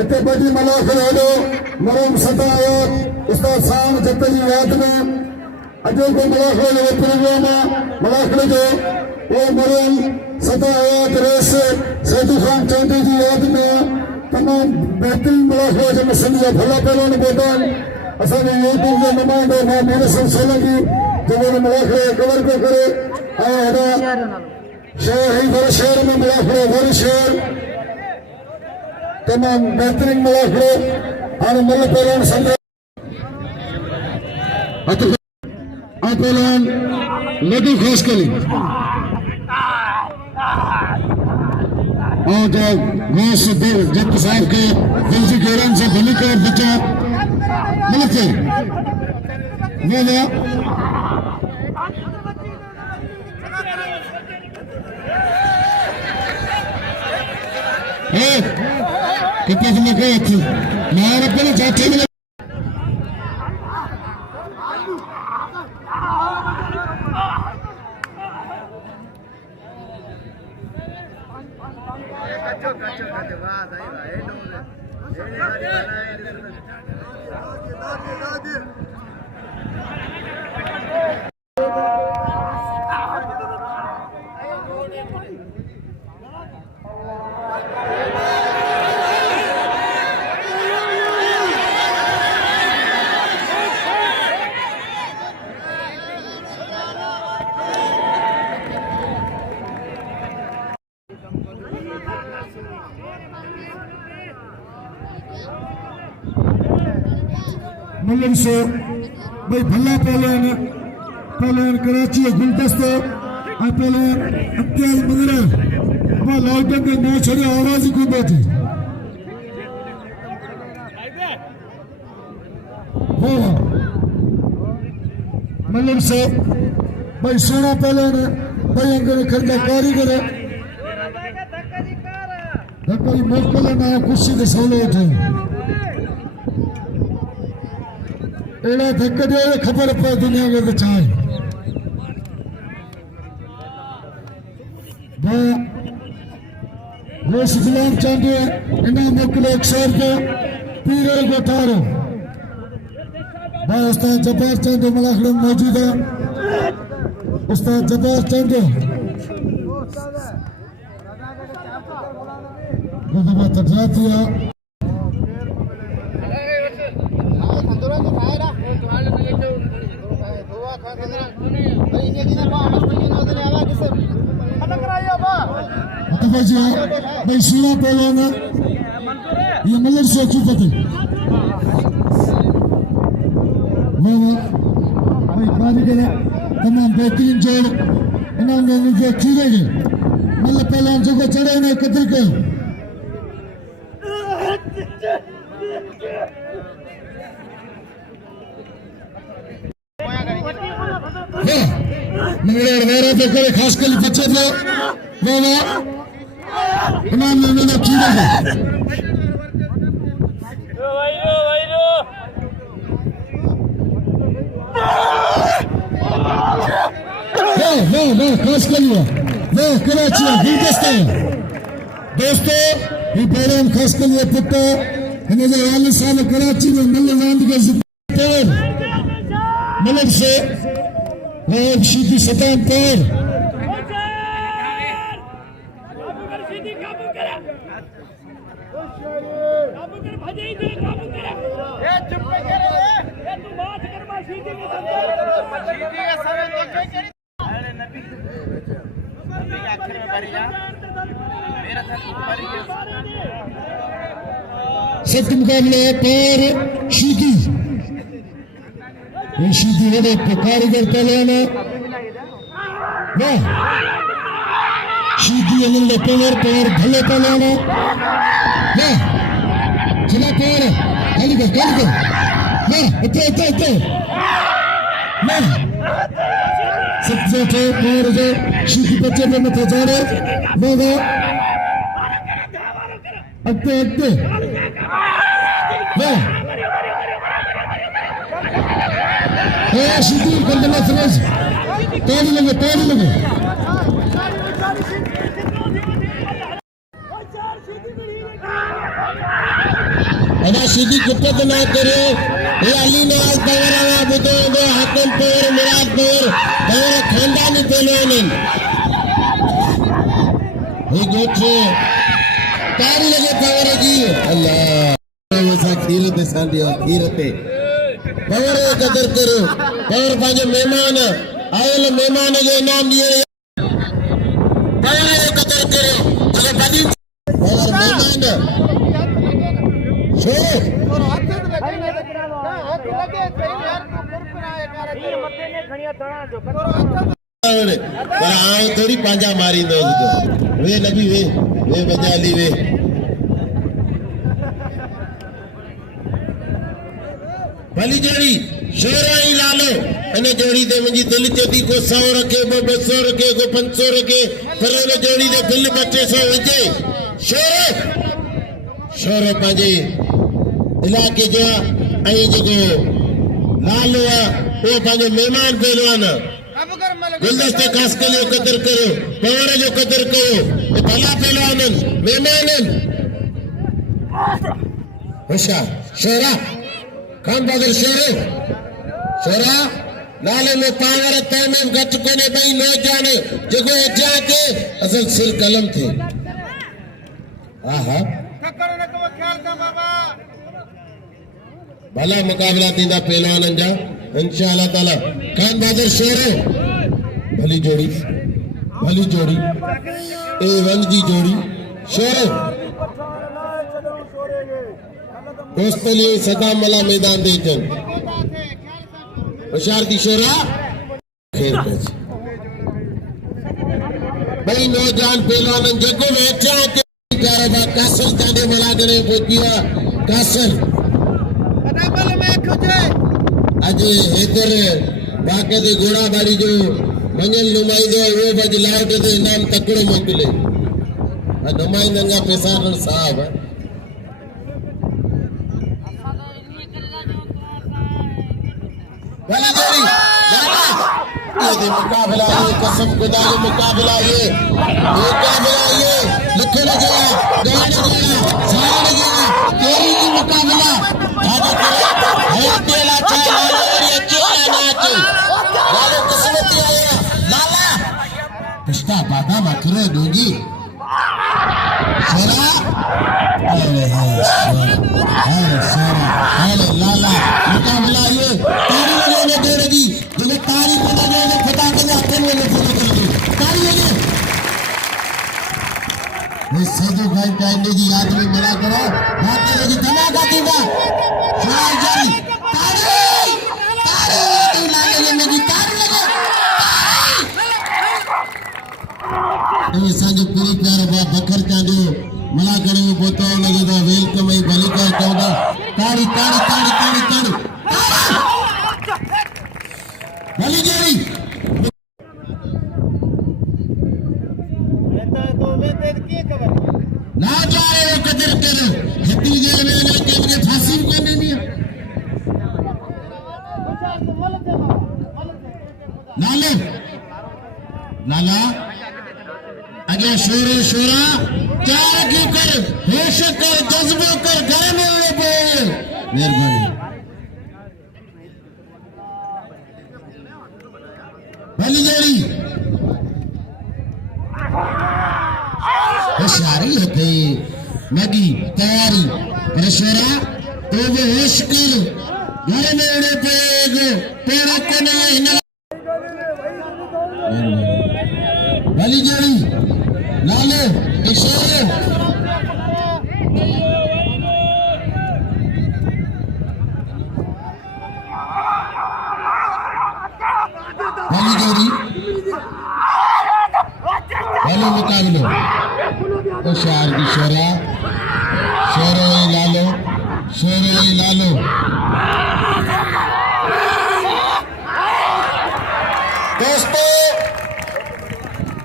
इतने बड़ी मलाखड़ हो मरम सतायत उस्ताद शान जतली याद में अजो को मलाखड़ वो प्रोग्राम मलाखड़ जो वो मरम सतायत रेस सैदू खान चौधरी जी याद में तमाम बेहतरीन मलाखड़ जब समझा भला पहलवान बोटान असाने यूट्यूब के नुमाइंदो मां मेरे संग सोलंकी जब मलाखड़ कवर को करे आया शहर ही वर शहर में मलाखड़ वर शहर तमाम बेहतरीन मलाखड़ो और मल्ल पहलवान संग्रह पहलवान लड्डू खास करी और जो घोष जट साहब के दिल की गहराई से धनी का बच्चा मलिक है कितने समय गए थे मैं अपने जाते में मल्लन से भाई भला पहलवान कराची गुलदस्ते पहलवान अत्याज मंगरा अब लाउटन के ना छोड़े आवाज ही कोई बैठी हो मल्लन से भाई सोना पहलवान भाई अंगर खर्चा कारीगर धक्का मोकल ना खुशी के सौले उठे एड़ा धक्का दे खबर पे दुनिया के चाहे वो गुलाम चांदे इन्हें मुकल अक्सर के पीरे को तारो भाई उस्ताद जब्बार चांदे मलाखड़ मौजूद है उस्ताद जब्बार चांदे गुदमा तजातिया भाई सुना पहलवान ये मल्लर से क्यों पता भाई कारीगर तमाम बेहतरीन जोड़ इन्होंने जो खीरे गए मल्ल पहलवान जो को चढ़े उन्हें कदर के मेरे देखो खास कर बच्चे थे वो इन्होंने खीरे गए खास कर लिया वो कराची गुलदस्ते दोस्तों ये पहलवान खास कर लिया पुट्टा इन्हें वाले साल कराची में मल्ल लांद के मलक से और सीधी सतान पर सख्त मुकाबला पर शीदी बड़े कारीगर पहलवान वाह शीदी अल्लाह पवर भले पहलवान वाह चला पवर कारीगर वाह इतने वाह सबसे पवर जो शीदी बच्चे में मत जा रहे वाह अगते वाह शीदी कंदला फिरोज तोड़ लगे याद ना करो ये अली नवाज पवार बुधो हाकिम पवार मुराद पवार खानदानी पहलवान ये गोठे तारी लगे पवार जी अल्लाह वैसा खीरते सांडियो खीरते पवार कदर करो पवार पांच मेहमान आयल मेहमान जो इनाम दिए पवार कदर करो अगर बदी पवार मेहमान थोड़ी पांजा मारी वे लगी वे बजा ली वे भली जोड़ी शोरा ही लालो अने जोड़ी दे मुझी दिल चेती को 100 रखे को 200 रखे को 500 रखे पर उन जोड़ी दे दिल 200 विझे शोरो पांजे इलाके जो ऐं जेको लालो आहे उहो पंहिंजो महिमान पहलवान गुलदस्ते ख़ास कयो क़दर कयो पवार जो क़दर कयो भला पहलवान महिमान होशियार शोरा खान बहादुर शोरा नाले में पावर तमाम घट कोने भाई नौजवान जेको अचा के असल सिर कलम थे हा भला मुकाबला थींदा पहलवाननि जा इंशाअल्लाह ताला खान बहादुर शोरो भली जोड़ी A1 जी जोड़ी शोरो दोस्तली सदाम मला मैदान दे चल होशियार दी शोरा खेर कच भाई नौजवान पहलवाननि जेको वेचा के कारबा कासल ताने मला गणे पहुंचिया कासल आज हेतर बाके दे घोड़ा बाड़ी जो मंगल नुमाइंदो वो बज लार के इनाम तकड़ो मोकले नुमाइंदंगा पेसारण साहब भली जोड़ी ये मुकाबला ये कसम खुदा ये मुकाबला ये लिखे लगेगा गाने लगेगा सारे लगेगा तेरी की मुकाबला आगे है तेला चाहे लालो और ये चोला नाचे लालो किस्मती आया लाला पिस्ता बादाम अखरे दोगी शोरा अरे लाला मुकाबला ये तारी लगेगा देगी जिन्हें तारी को लगेगा खुदा के हाथ में फोटो कर दो तारी लगे ये सदु भाई टाइम जी याद में मिला करो बात लगी धमाका दीदा शोर जारी तारी तू लागे लगी तारी लगे ये संग पूरी प्यार बा बखर चांदो मला करे बोतो लगे तो वेलकम ही भली का कहदा तारी भली जोड़ी ना जाए वो कदर करो हती जेल में ना के फांसी को नहीं दिया लाला अगे शोरा चार क्यों कर होश कर जज्बो कर घर में उड़े बोल मेहरबानी भली जोड़ी होशियारी है पे मगी तैयारी पर शोरा तो वो होश कर घर में उड़े पेगो पेड़ा को ना भली जोड़ी लाले इशारे भली जोड़ी भली मुकाबले होशियार की शोरा शोरो लालो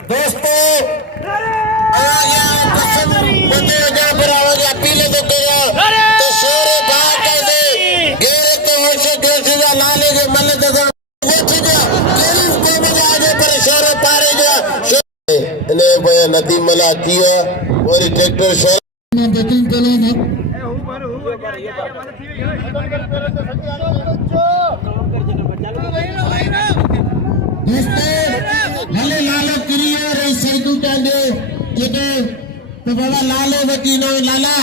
दोस्तों आ गया कसम बंदे जहाँ पर आ गया पीले तो गया तो शोरे बाहर कैसे गेरे तो होशे कैसे जा लाले के मल्ले तो वो ठीक है केरिस को भी आगे पर शोरे पारे जो ने भैया नदी मला किया और ट्रैक्टर शोरे में बैटिंग कर लेना भले लालो क्रिया रही सैदू टांडे जेके तो बाबा लालो वती नो लाला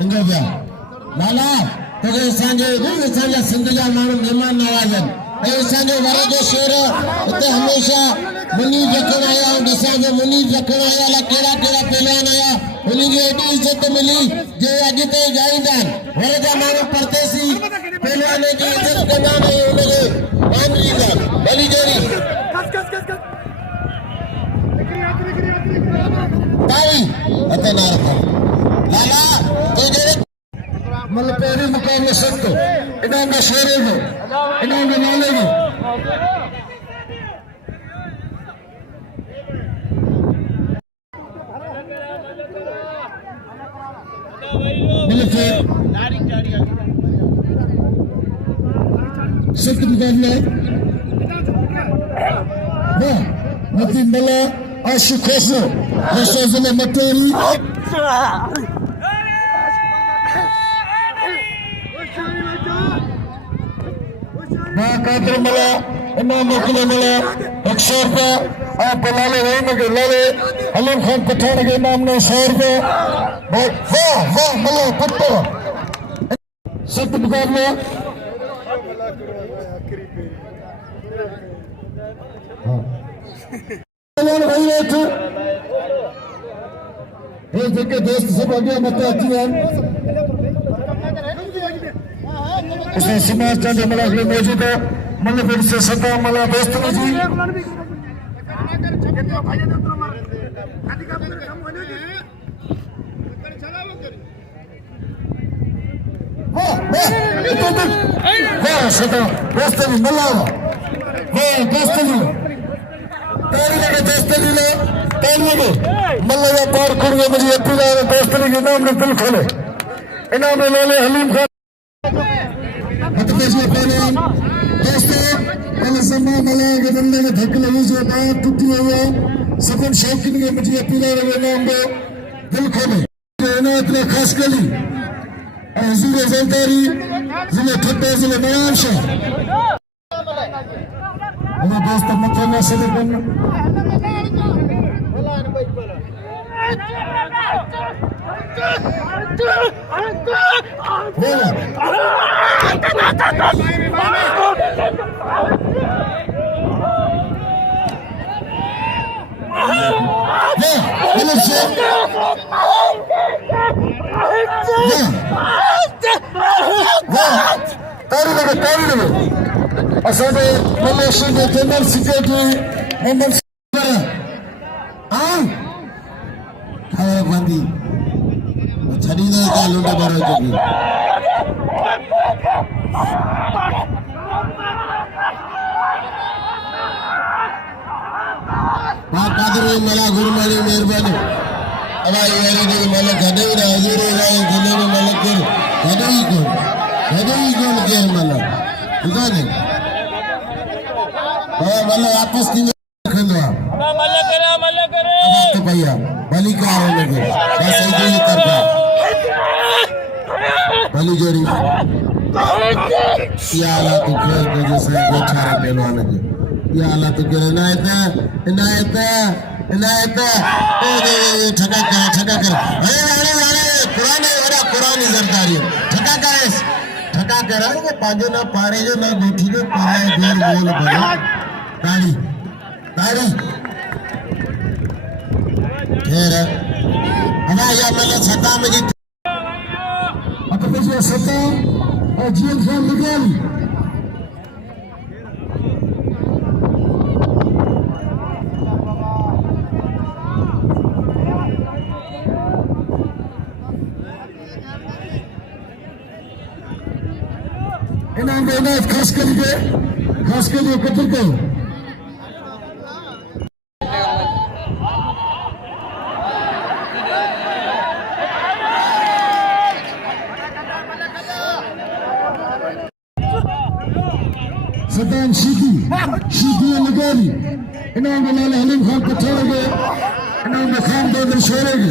अंगो गया लाला तो के सांजे सांजा सिंध जा माण्हू मेहमान नवाजन ऐं असांजो वरे जो शेर हिते हमेशा मुनीब रखण आया ऐं असांजो मुनीब रखण आया ला कहिड़ा कहिड़ा पहलवान आया उन्हनि खे एॾी इज़त मिली जे अॻिते ॻाईंदा आहिनि वरे जा माण्हू परदेसी पहलवान जी इज़त कंदा आहिनि ऐं उनखे मान ॾींदा आहिनि भली जोड़ी ताई अते ना रखो लाला तो जेड़े मल पहिरीं मुक़ाबलो सख्त इन्हनि जो शेरे जो इन्हनि जो नाले जो सख्त मुकाबला वाह मती मला आशिक खोसो खोसो जिले मटोरी कादर मला इमाम वकील मला 100 रुपया आप लाले वही के लाले हलीम खान पठान के नाम ने 100 रुपया वाह वाह मला पत्तो सख्त मुकाबला ये जेके दोस्त सब अगे मत अची आहिनि इसमें समाज चंद मलाखड़े मौजूद है मतलब फिर से सदा मला दोस्त जी वाह सदा दोस्त जी मला वाह दोस्त जी तारी लगे दोस्त जी ने तारी लगे मला या पार कुड़ियों मुझे अपना दोस्त जी के नाम ने दिल खोले इनाम में ले हलीम खान मतपेश पहलवान दोस्तों पहले सम्मान मिला के बंदे के धक्के लगी जो बात टूटी हुई है सबन शौकीन के मुझे पूरा रहे नाम में दिल खोले इनायत ने खास कली जिले जलदारी जिले ठट्टा जिले नयाब शाह हमें दोस्त मत से करना असांजे मलेशिया में जनरल सेक्रेटरी मोहम्मद खबर बंदी छड़ी दे का लुंडे बारो जोगी मां कादर मला गुरमानी मेहरबानी अबाई यारे जो मालिक हदे ना हजूर ना गले में मालिक के हदई को के मालिक बुझाने वाला वापस नहीं रखंदो मल्ल करे अब तो भैया भली का लगे बस ऐसे ही करता भली जोड़ी या अल्लाह तू खेल दे जैसे बेचारा पहलवान के या अल्लाह तू करे इनायत ओ दे ठका कर अरे कुरानी जरदारी ठका कर के पाजो ना पारे जो ना गोठी के पाए देर बोल भरे ताड़ी खेर हवा या मतलब सत्ता में जी अब तो सत्ता और जीवन खान निकाल इनाम खास करके कतर करो सदाम शीदी निकाली इनाम के नाले हलीम खान पठानेगे इनाम में खान दो दिन छोड़ेगी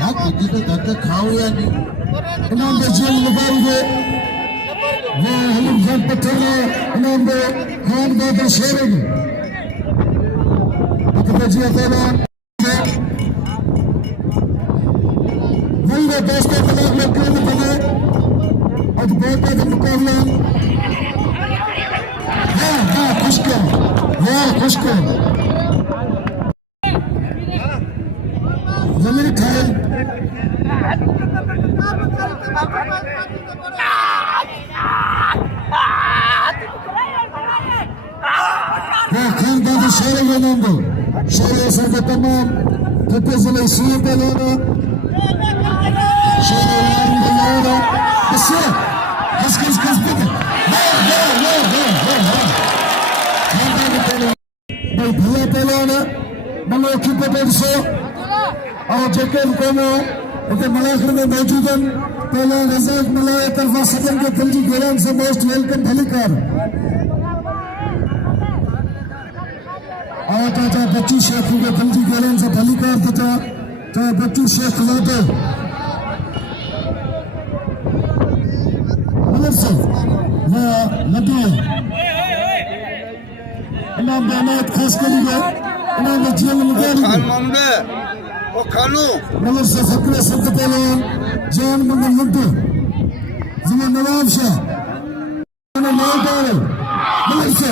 हाँ तुझे तो धक्के खाओ या नहीं इनाम दे जेल लगाएंगे वो हम जब पत्थर इनाम दे खान दे शेरेंगे तो जी अकेला मेरे दोस्तों के लोग में क्यों बने और बहुत का मुकाबला हाँ खुशको जमीन खाए खान दादा शेरे का नाम दो शेरे सर का तमाम फतेह जिले सुई पे लोना शेरे यारी पे लोना किससे किस पे खान दादा पे लोना भाई भैया पे लोना मनो की पे पैसो और जेकेन को इतने मलाखड़ में मौजूद हैं पहले रज़ाक मलाया तरफा सदन के दिलजी गेरान से मोस्ट वेलकम भलीकार और चाचा बच्चू शेख के दिलजी गेरान से भलीकार चाचा बच्चू शेख लाते मलक से वह नदी इनाम दानात खास करेंगे इनाम जेल में मामले वो खानू मलक से फकरे सब्द पहलवान जान मंगल मुद्दू जिला नवाब शाह मलक से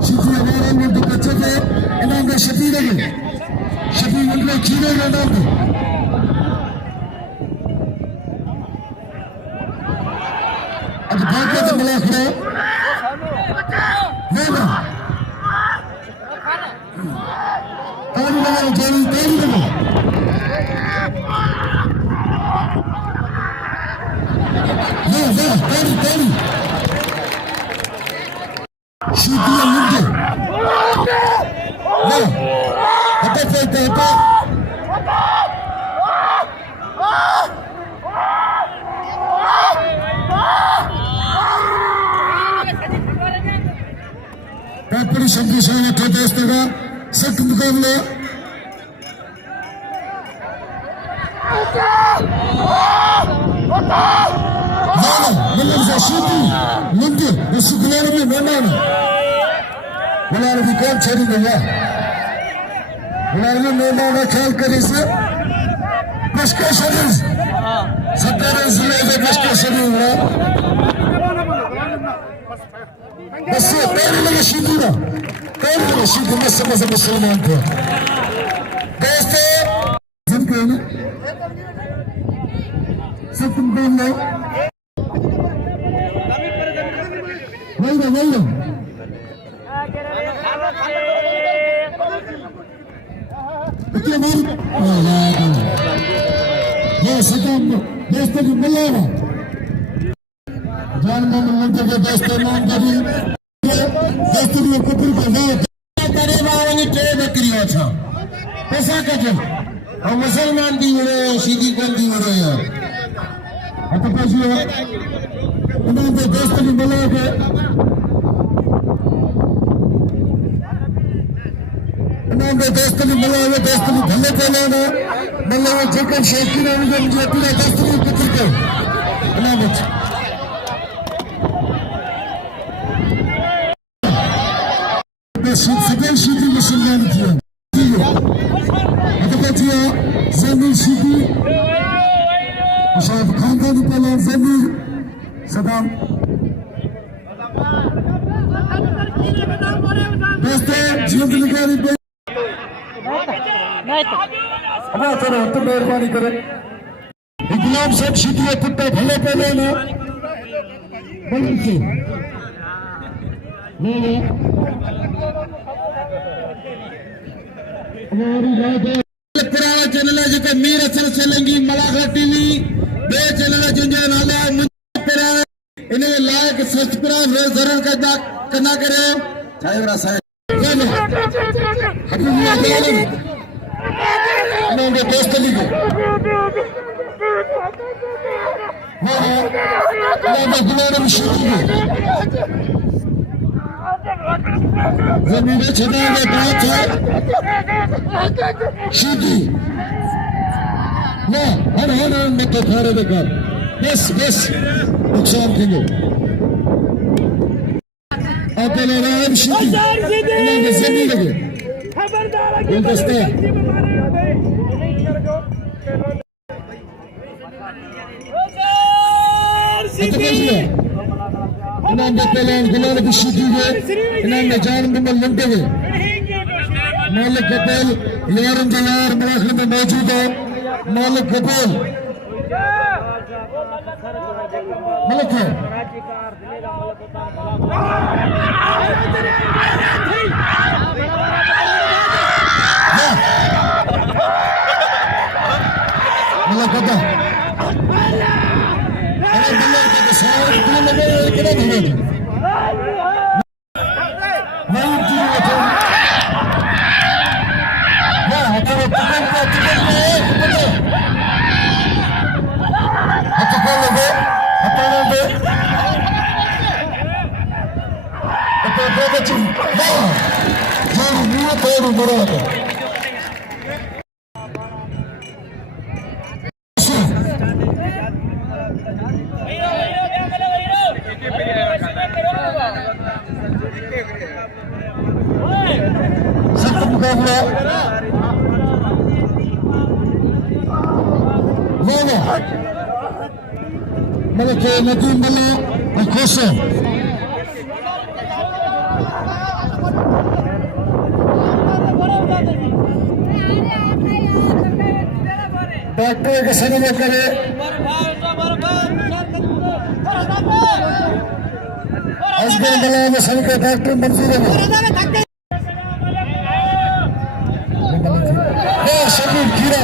शिकी हमारा में दो बच्चे थे इनाम का शबीर है शबीर उनके खीरे का नाम था अब भाग्य तो मिला खड़ा नहीं ना ताली लगाओ ताली लगाओ ताली शिकी मुद्दे हटा फेंकते हटा कापड़ी शब्द शाह थे दोस्तों का सख्त मुकाबला मतलब जाशीती मुद्दे बस गुलाम में मेहमान गुलाम की कौन छोड़ी गया गुलाम में मेहमान का ख्याल करे से पश्का शरीर सरकार जिले में पश्का शरीर हुआ बस पैर लगे शिकूरा पैर लगे शिकू मस्त मुसलमान थे दोस्तों जब कहो ना सब तुम बोल लो वही ना ये सदम दोस्तों की मिलाना जान मोहम्मद के दोस्तों नाम करी दोस्तों की कुकुर का गाँव करे बावनी ट्रे बकरी अच्छा पैसा कटे और मुसलमान दी उड़े शीदी कौन दी उड़े यार तो पैसे उन्होंने दोस्तों की मिला के उन्होंने दोस्तों की मिला हुए दोस्तों की भले पे लेना मतलब वो जेकर शेखी ने मुझे पूरा दोस्तों की कुकुर के उन्होंने सगळे शिकी मुसलमान किया आता किया जमीन शिकी शायद खानदानी पहले जमीन सदाम दोस्तों जिंदगी पे अब चलो तो मेहरबानी करें गुलाम साहब शिकी पुट्टा भले पहले ना बल्कि से पुराना चैनल है जो मीर असल चलेंगी मलाखा टीवी बे चैनल है जिनका नाला मुझे लाइक सब्सक्राइब जरूर करना करो चाहे बड़ा साहब मेरे दोस्त लिखो जमीन छटाएंगे बहुत शीटी ना हर मत थारे देखा बस नुकसान थे आप लोग शीटी जमीन लगे गुलदस्ते इन्होंने पहले गुलाल की शीटी है इन्होंने जान में लंटे हुए मालिक कपेल यार यार मलाखड़ में मौजूद है मालिक कपेल मलिक है मलिक कता अरे बल्ले के सारे तीन लगे कितना धीरे नहीं जी ना हमारे पकड़ लगे तोड़ बड़ा सख्त मुकाबला मलिक नदीम बल्ला और खोसा डॉक्टर के समय में करे असगर बल्ला में सभी का डॉक्टर मंजूर है शरीर कीड़ा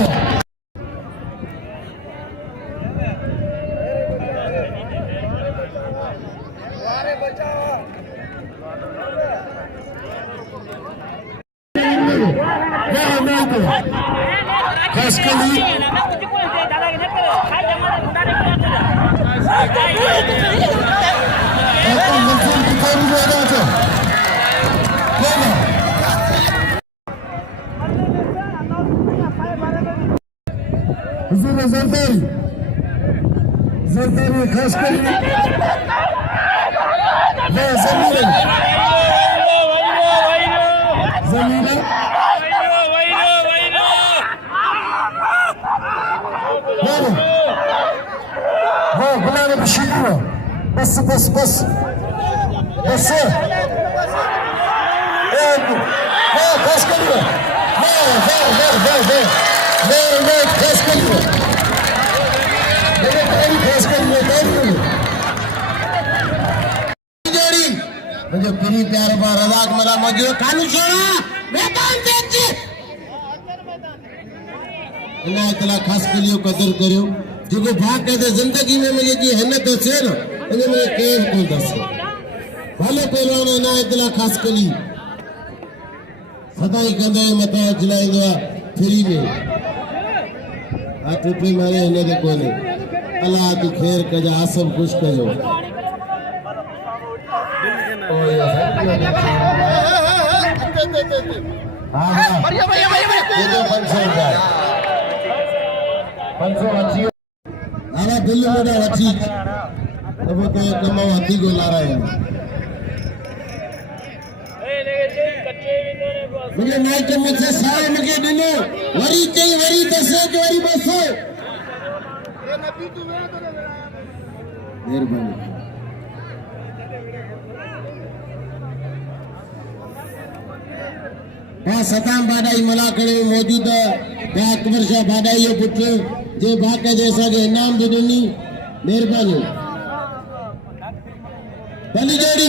खास कर जरदारी खास कर जमीन गुलाब शीट बस खास कर मुझे पूरी प्यार पर रजाक मेरा मौजूद कानू छोड़ा मैदान देखिए इन्हें इतना खास के लिए कदर करियो जो भाग कहते जिंदगी में मुझे जी हिम्मत से ना इन्हें मुझे केर को दस भले पहलवान ना इतना खास के लिए सदाई कंदे मत जलाएंगे फ्री में आ टूटे मारे इन्हें दे कोने अल्लाह की खैर कजा आसम खुश कजो आला दिल्ली में वठी अब तो कमाओ हाथी को ला रहे हैं मुझे नाई के मुझसे सारे मुझे दिनो वरी चाहिए वरी दसे के वरी बसो मेहरबानी सताम बाडाई मलाकड़े मौजूद अकबर शाह बाडाई पुत्र जे बाक़ जैसा के इनाम दिनी मेहरबानी पहली जोड़ी